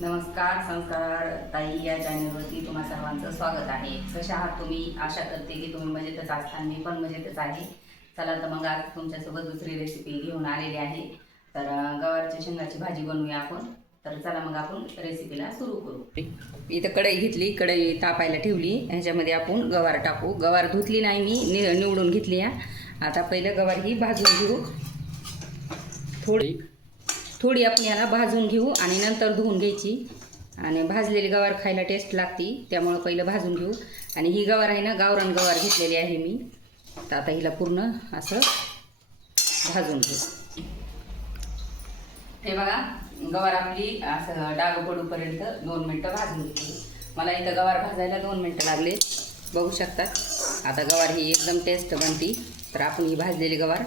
नमस्कार संस्कार ताई या चॅनलवरती तुम्हा सर्वांचं स्वागत आहे. कशा आहात तुम्ही? आशा करते की तुम्ही मजेतच असताना मी पण मजेतच आहे. चला तर मग आज तुमच्यासोबत दुसरी रेसिपी घेऊन आलेली आहे. तर गवारच्या शेंगाची भाजी बनवूया आपण. तर चला मग आपण रेसिपीला सुरू करू. इथं कढई घेतली कढई तापायला ठेवली. ह्याच्यामध्ये आपण गवार टाकू. गवार धुतली नाही मी नि निवडून घेतली या आता पहिलं गवार ही भाजून घेऊ. थोडी थोडी आपण याला भाजून घेऊ आणि नंतर धुवून घ्यायची. आणि भाजलेली गवार खायला टेस्ट लागते त्यामुळं पहिलं भाजून घेऊ. आणि ही गवार आहे ना गावरान गवार घेतलेली आहे मी. तर आता हिला पूर्ण असं भाजून घेऊ. हे बघा गवार आपली असं डाग पडूपर्यंत दोन मिनटं भाजून घेतली. मला इथं गवार भाजायला दोन मिनटं लागले. बघू शकतात आता गवार ही एकदम टेस्ट बनती. तर आपण ही भाजलेली गवार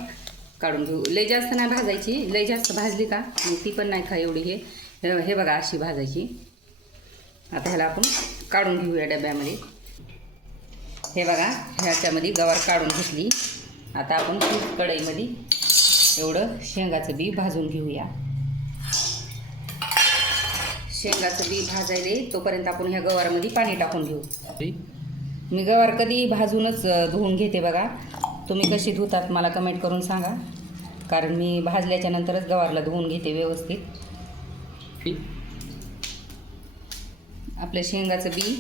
काढून घेऊ. लय जास्त नाही भाजायची. लय जास्त भाजली का? मग ती पण नाही खा एवढी हे. हे- बघा अशी भाजायची. आता ह्याला आपण काढून घेऊया डब्यामध्ये. हे बघा ह्याच्यामध्ये गवार काढून घेतली. आता आपण कढईमध्ये एवढं शेंगाचं बी भाजून घेऊया. शेंगाचं बी भाजायले तोपर्यंत आपण ह्या गवारमध्ये पाणी टाकून घेऊ. मी गवार कधी भाजूनच धुवून घेते बघा. तुम्ही कशी धुतात मला कमेंट करून सांगा. कारण मी भाजल्याच्या नंतरच गवारला धुवून घेते व्यवस्थित. आपल्या शेंगाचं बी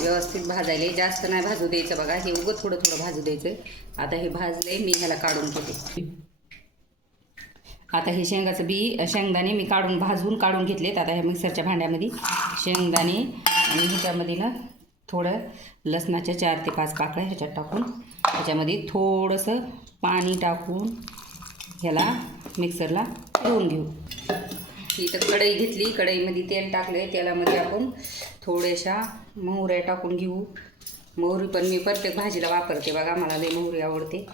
व्यवस्थित भाजायले जास्त नाही भाजू द्यायचं बघा. हे उगत थोडं थोडं भाजू द्यायचं आता हे भाजले मी ह्याला काढून घेते. आता हे शेंगाचं बी शेंगदाणे मी काढून भाजून काढून घेतलेत. आता ह्या मिक्सरच्या भांड्यामध्ये शेंगदाणे आणि ह्याच्यामध्ये ना थोडं लसणाच्या चार ते पाच पाकळ्या ह्याच्यात टाकून त्याच्यामध्ये थोडंसं पाणी टाकून ह्याला मिक्सरला फिरवून घेऊ. इथं कढई घेतली. कढईमध्ये तेल टाकलं आहे तेलामध्ये आपण थोड्याशा मोहऱ्या टाकून घेऊ. मोहरी पण मी प्रत्येक भाजीला वापरते बघा. मला लई मोहरी आवडते.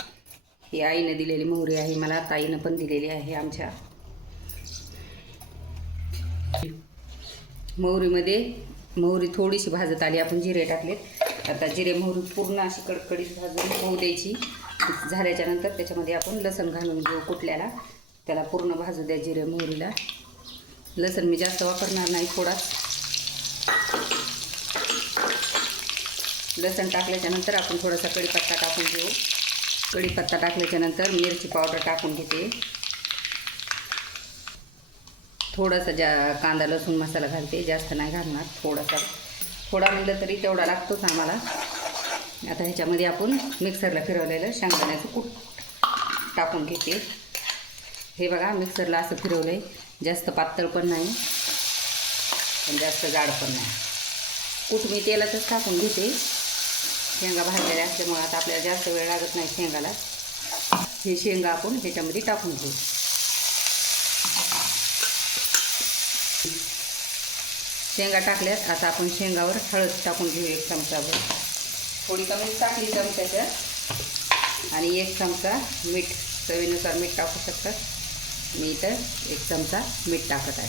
ही आईनं दिलेली मोहरी आहे. मला ताईनं पण दिलेली आहे आमच्या. मोहरीमध्ये मोहरी थोडीशी भाजत आली. आपण जिरे टाकलेत. आता जिरे मोहरी पूर्ण अशी कडकडीत भाजून होऊ द्यायची झाल्याच्यानंतर त्याच्यामध्ये आपण लसण घालून घेऊ कुठल्याला त्याला पूर्ण भाजू द्या जिरे मोहरीला. लसण मी जास्त वापरणार नाही थोडा. लसण टाकल्याच्या नंतर आपण थोडासा कढीपत्ता टाकून घेऊ. कढीपत्ता टाकल्याच्या नंतर मिरची पावडर टाकून घेते. थोडासा जा कांदा लसूण मसाला घालते जास्त नाही घालणार थोडासा. थोडा म्हणलं तरी तेवढा लागतोच आम्हाला. आता ह्याच्यामध्ये आपण मिक्सरला फिरवलेलं शेंगदाण्याचं कूट टाकून घेते. हे बघा मिक्सरला असं फिरवलं आहे जास्त पातळ पण नाही पण जास्त जाड पण नाही. कूट मी तेलातच टाकून घेते. शेंगा भाजलेल्या असल्यामुळे आता आपल्याला जास्त वेळ लागत नाही शेंगाला. हे शेंगा आपण ह्याच्यामध्ये टाकून घेऊ. शेंगा टाकल्यात. आता आपण शेंगावर हळद टाकून घेऊ एक चमचाभर. थोडी कमी टाकली चमच्याच्या आणि एक चमचा मीठ चवीनुसार मीठ टाकू शकतात. मी इथं एक चमचा मीठ टाकत आहे.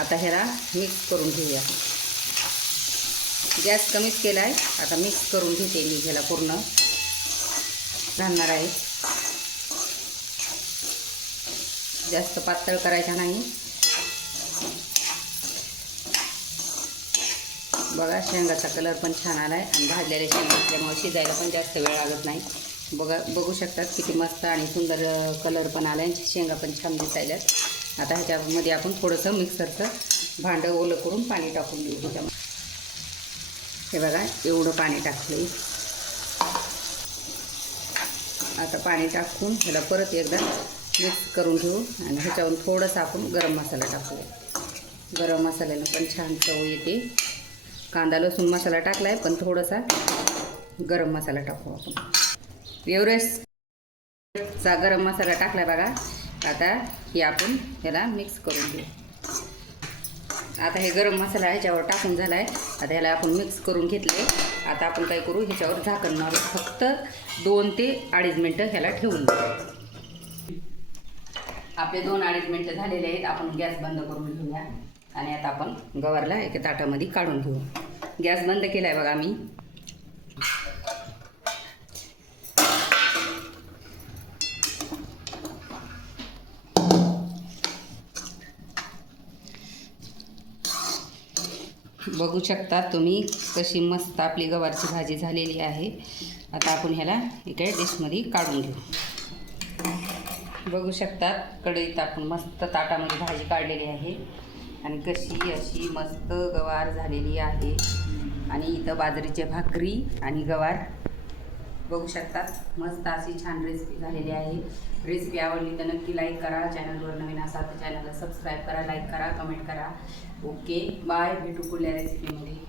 आता ह्याला मिक्स करून घेऊया. गॅस कमीच केला आहे आता मिक्स करून घेते मी ह्याला पूर्ण. घालणार आहे. जास्त पातळ करायचा नाही. बघा शेंगाचा कलर पण छान आला आहे आणि भाजलेल्या शेंगा असल्यामुळे शिजायला पण जास्त वेळ लागत नाही. बघा बघू शकतात किती मस्त आणि सुंदर कलर पण आला आहे शेंगा पण छान दिसायल्यात. आता ह्याच्यामध्ये आपण थोडंसं मिक्सरचं भांडं ओलं करून पाणी टाकून देऊ त्याच्यामध्ये. हे बघा एवढं पाणी टाकलं आता पाणी टाकून ह्याला परत एकदा मिक्स करून घेऊ आणि ह्याच्यावरून थोडंसं आपण गरम मसाला टाकूया. गरम मसाल्यानं पण छान चव येते. कांदा लसूण मसाला टाकला आहे पण थोडासा गरम मसाला टाकू आपण. एव्हरेस्टचा गरम मसाला टाकला बघा. आता हे आपण ह्याला मिक्स करून घेऊ. आता हे गरम मसाला ह्याच्यावर टाकून झाला आहे आता ह्याला आपण मिक्स करून घेतले. आता आपण काय करू? ह्याच्यावर झाकण मारू फक्त दोन ते अडीच मिनटं ह्याला ठेवून देऊ. आपले दोन अडीच मिनटं झालेले आहेत. आपण गॅस बंद करून घेऊया. आणि आता आपण गवारला एका ताटामध्ये काढून घेऊ. गॅस बंद केला आहे बघा मी बघू शकता तुम्ही कशी मस्त आपली गवारची भाजी झालेली आहे. आता आपण ह्याला एका डिशमध्ये काढून घेऊ. बघू शकतात कढईत आपण मस्त ताटामध्ये भाजी काढलेली आहे. आणि कशी अशी मस्त गवार झालेली आहे. आणि इथं बाजरीचे भाकरी आणि गवार. बघू शकतात मस्त अशी छान रेसिपी झालेली आहे. रेसिपी आवडली तर नक्की लाईक करा. चॅनलवर नवीन असाल तर चॅनलला सबस्क्राईब करा लाईक करा कमेंट करा. ओके बाय भेटू पुढल्या रेसिपीमध्ये